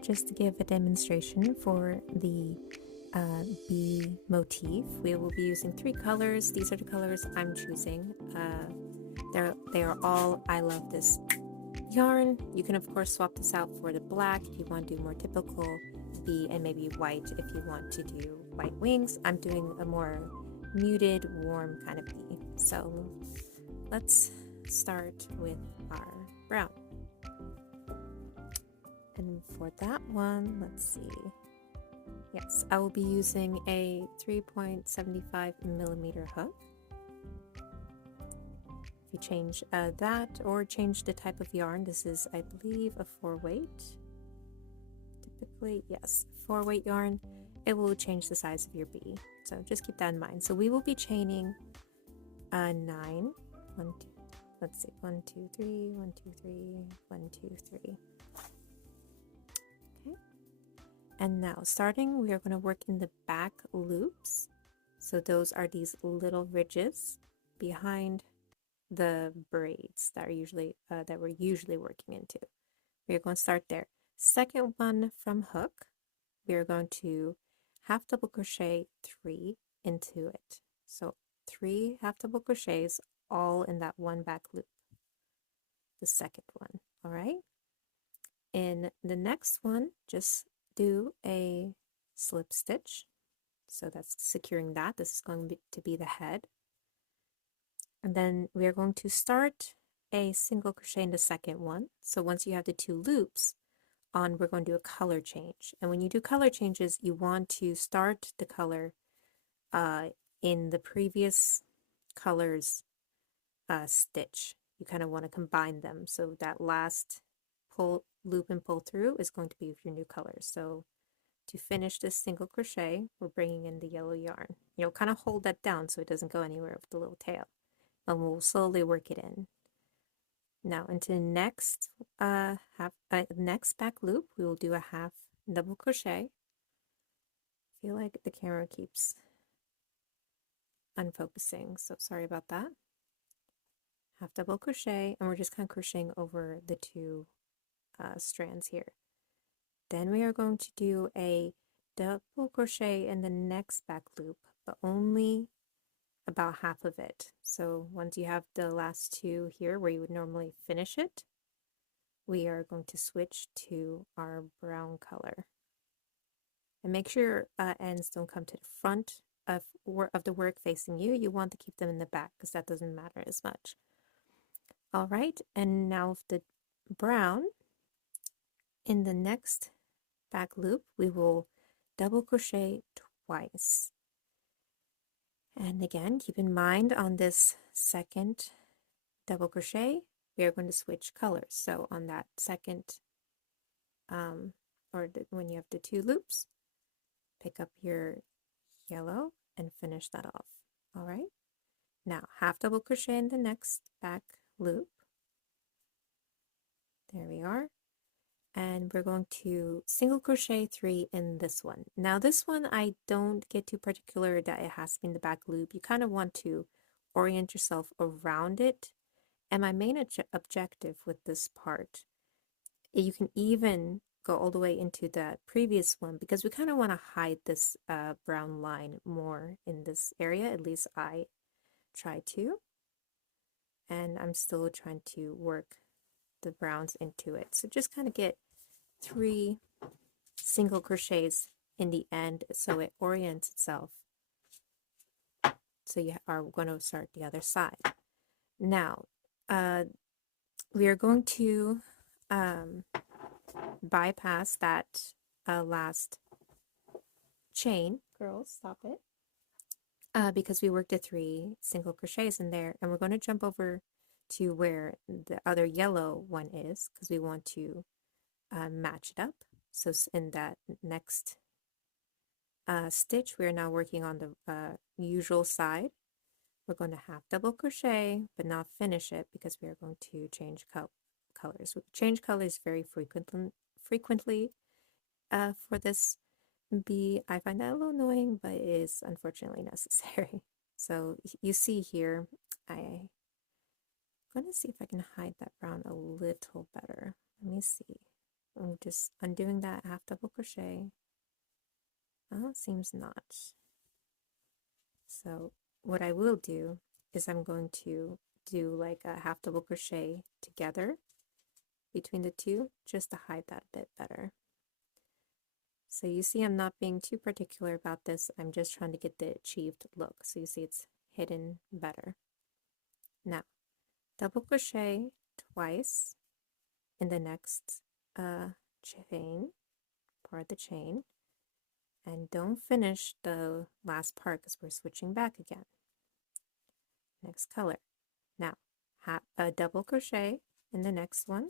Just to give a demonstration for the bee motif, we will be using 3 colors. These are the colors I'm choosing. They are all I love this yarn. You can of course swap this out for the black if you want to do more typical bee, and maybe white if you want to do white wings. I'm doing a more muted, warm kind of bee. So let's start with our brown. And for that one, let's see. Yes, I will be using a 3.75mm hook. If you change that or change the type of yarn, this is, I believe, a 4-weight. Typically, yes, 4-weight yarn. It will change the size of your bee. So just keep that in mind. So we will be chaining 9. 1, 2, let's see, 1, 2, 3, 1, 2, 3, 1, 2, 3. And now starting, we are going to work in the back loops. So those are these little ridges behind the braids that are usually that we're usually working into. We're going to start there. Second one from hook, we are going to half double crochet 3 into it. So 3 half double crochets all in that one back loop. The second one, all right? In the next one, just do a slip stitch, so that's securing that. This is going to be the head, and then we are going to start a single crochet in the second one. So once you have the 2 loops on, we're going to do a color change, and when you do color changes, you want to start the color in the previous color's stitch. You kind of want to combine them, so that last pull loop and pull through is going to be with your new color. So to finish this single crochet, we're bringing in the yellow yarn. You'll kind of hold that down so it doesn't go anywhere with the little tail, and we'll slowly work it in. Now into the next next back loop, we will do a half double crochet. I feel like the camera keeps unfocusing, so sorry about that. Half double crochet, and we're just kind of crocheting over the 2 strands here. Then we are going to do a double crochet in the next back loop, but only about half of it. So once you have the last 2 here where you would normally finish it, we are going to switch to our brown color. And make sure your ends don't come to the front of the work facing you. You want to keep them in the back because that doesn't matter as much. All right, and now with the brown, in the next back loop, we will double crochet twice. And again, keep in mind on this second double crochet, we are going to switch colors. So on that second, when you have the 2 loops, pick up your yellow and finish that off. All right. Now half double crochet in the next back loop. There we are. And we're going to single crochet 3 in this one. Now this one, I don't get too particular that it has to be in the back loop. You kind of want to orient yourself around it. And my main objective with this part, you can even go all the way into the previous one, because we kind of want to hide this brown line more in this area. At least I try to. And I'm still trying to work the browns into it. So just kind of get 3 single crochets in the end so it orients itself. So you are going to start the other side. Now we are going to bypass that last chain. Girls, stop it. Because we worked the 3 single crochets in there, and we're going to jump over to where the other yellow one is, because we want to match it up. So in that next stitch, we are now working on the usual side. We're going to half double crochet, but not finish it, because we are going to change colors. We change colors very frequently for this bee. I find that a little annoying, but it is unfortunately necessary. So you see here, I'm going to see if I can hide that brown a little better. Let me see. I'm just undoing that half double crochet. Seems not. So what I will do is I'm going to do like a half double crochet together between the two just to hide that a bit better. So you see I'm not being too particular about this. I'm just trying to get the achieved look. So you see it's hidden better. Now, double crochet twice in the next chain, part of the chain, and don't finish the last part because we're switching back again. Next color. Now, a double crochet in the next one,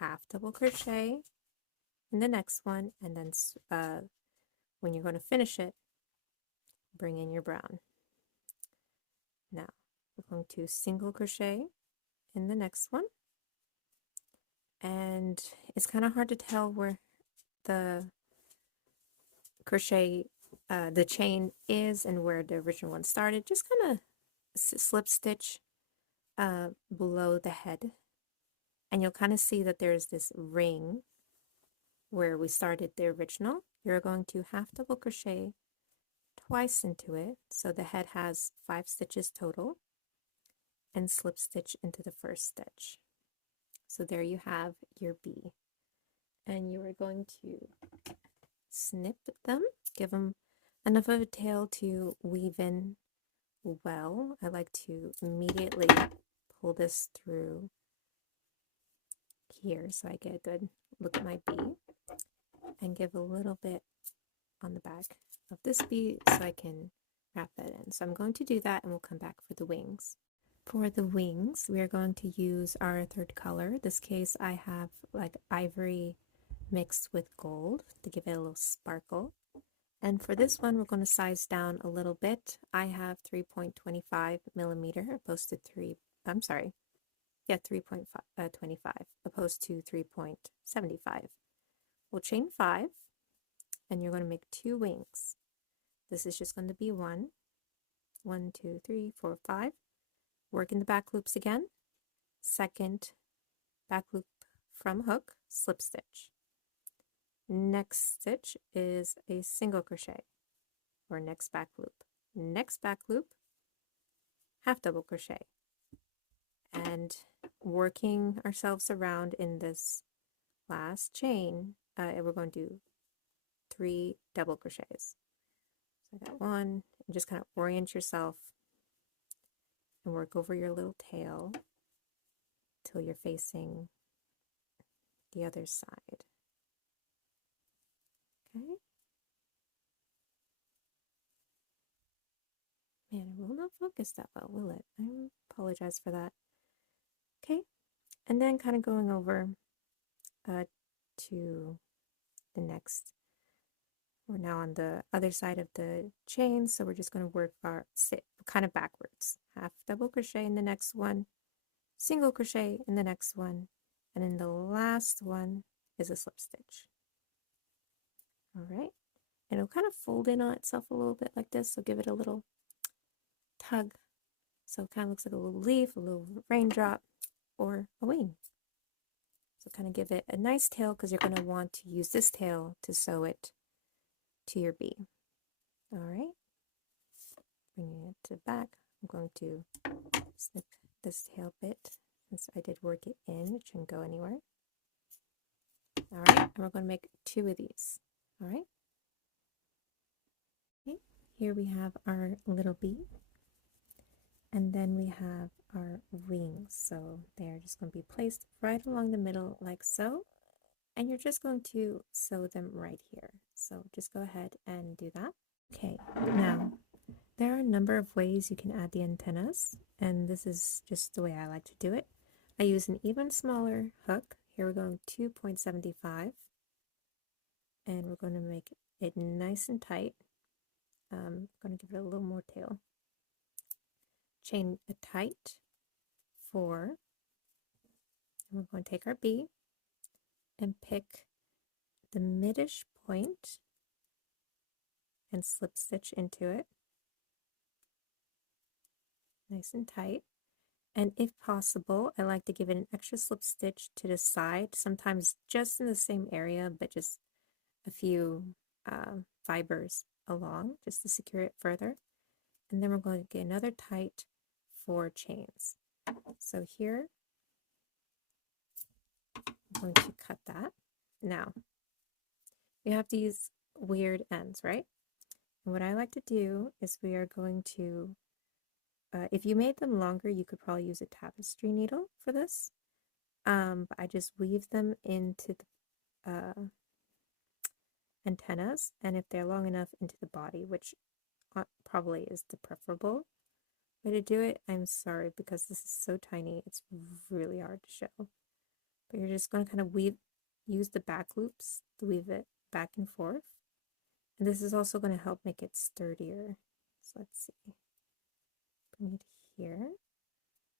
half double crochet in the next one, and then when you're going to finish it, bring in your brown. Now, we're going to single crochet in the next one, and it's kind of hard to tell where the crochet, the chain is and where the original one started. Just kind of slip stitch below the head, and you'll kind of see that there's this ring where we started the original. You're going to half double crochet twice into it, so the head has 5 stitches total, and slip stitch into the first stitch. So there you have your bee, and you are going to snip them, give them enough of a tail to weave in well. I like to immediately pull this through here so I get a good look at my bee, and give a little bit on the back of this bee so I can wrap that in. So I'm going to do that, and we'll come back for the wings. For the wings, we are going to use our third color. This case I have like ivory mixed with gold to give it a little sparkle. And for this one, we're going to size down a little bit. I have 3.25 millimeter opposed to 3.25 opposed to 3.75. We'll chain 5, and you're going to make 2 wings. This is just going to be 1, 2, 3, 4, 5. Work in the back loops again. Second back loop from hook, slip stitch. Next stitch is a single crochet, or next back loop. Next back loop, half double crochet. And working ourselves around in this last chain, we're going to do 3 double crochets. So I got 1, and just kind of orient yourself and work over your little tail till you're facing the other side. Okay. Man, it will not focus that well, will it? I apologize for that. Okay, and then kind of going over to the next. We're now on the other side of the chain, so we're just going to work our kind of backwards. Half double crochet in the next one, single crochet in the next one, and in the last one is a slip stitch. All right, and it'll kind of fold in on itself a little bit like this, so give it a little tug. So it kind of looks like a little leaf, a little raindrop, or a wing. So kind of give it a nice tail, because you're going to want to use this tail to sew it to your bee. All right, bringing it to the back, I'm going to snip this tail bit since I did work it in. It shouldn't go anywhere. All right, and we're going to make 2 of these. All right. Okay, here we have our little bee, and then we have our wings. So they're just going to be placed right along the middle like so, and you're just going to sew them right here. So just go ahead and do that. Okay, now there are a number of ways you can add the antennas, and this is just the way I like to do it. I use an even smaller hook. Here we're going 2.75, and we're going to make it nice and tight. I'm going to give it a little more tail. Chain a tight 4, and we're going to take our bee and pick the midish point and slip stitch into it, nice and tight. And if possible, I like to give it an extra slip stitch to the side, sometimes just in the same area, but just a few fibers along just to secure it further. And then we're going to get another tight 4 chains. So here, I'm going to cut that. Now, you have these weird ends, right? And what I like to do is we are going to, if you made them longer, you could probably use a tapestry needle for this. But I just weave them into the antennas, and if they're long enough, into the body, which probably is the preferable way to do it. I'm sorry because this is so tiny, it's really hard to show. But you're just going to kind of use the back loops to weave it back and forth. And this is also going to help make it sturdier. So let's see. Bring it here.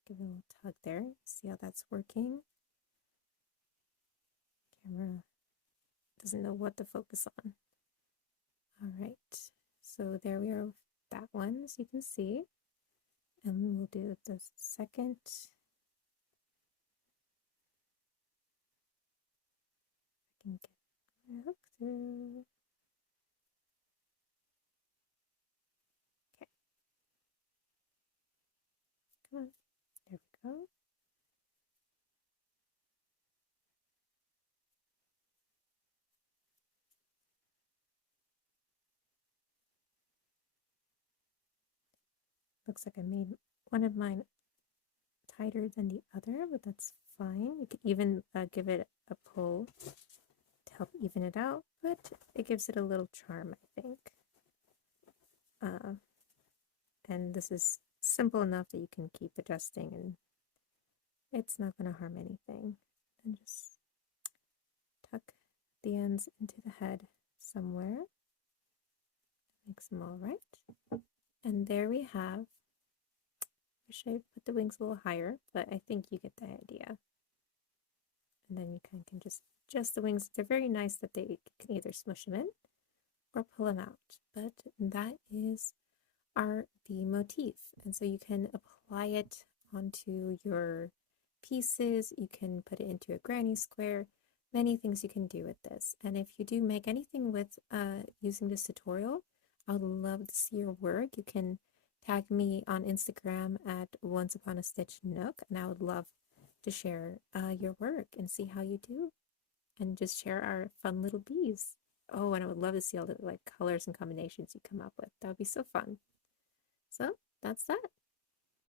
Give it a little tug there. See how that's working? Camera doesn't know what to focus on. All right. So there we are with that one, as you can see. And we'll do the second. I can get my hook through. Okay. Come on. There we go. Looks like I made one of mine tighter than the other, but that's fine. You could even give it a pull to help even it out, but it gives it a little charm, I think. And this is simple enough that you can keep adjusting and it's not going to harm anything. And just tuck the ends into the head somewhere. Makes them all right. And there we have. Wish I put the wings a little higher, but I think you get the idea. And then you can just adjust the wings. They're very nice that they can either smush them in or pull them out. But that is our bee motif. And so you can apply it onto your pieces. You can put it into a granny square. Many things you can do with this. And if you do make anything with using this tutorial, I would love to see your work. You can tag me on Instagram at Once Upon a Stitch Nook, and I would love to share your work and see how you do, and just share our fun little bees. Oh, and I would love to see all the like colors and combinations you come up with. That would be so fun. So that's that.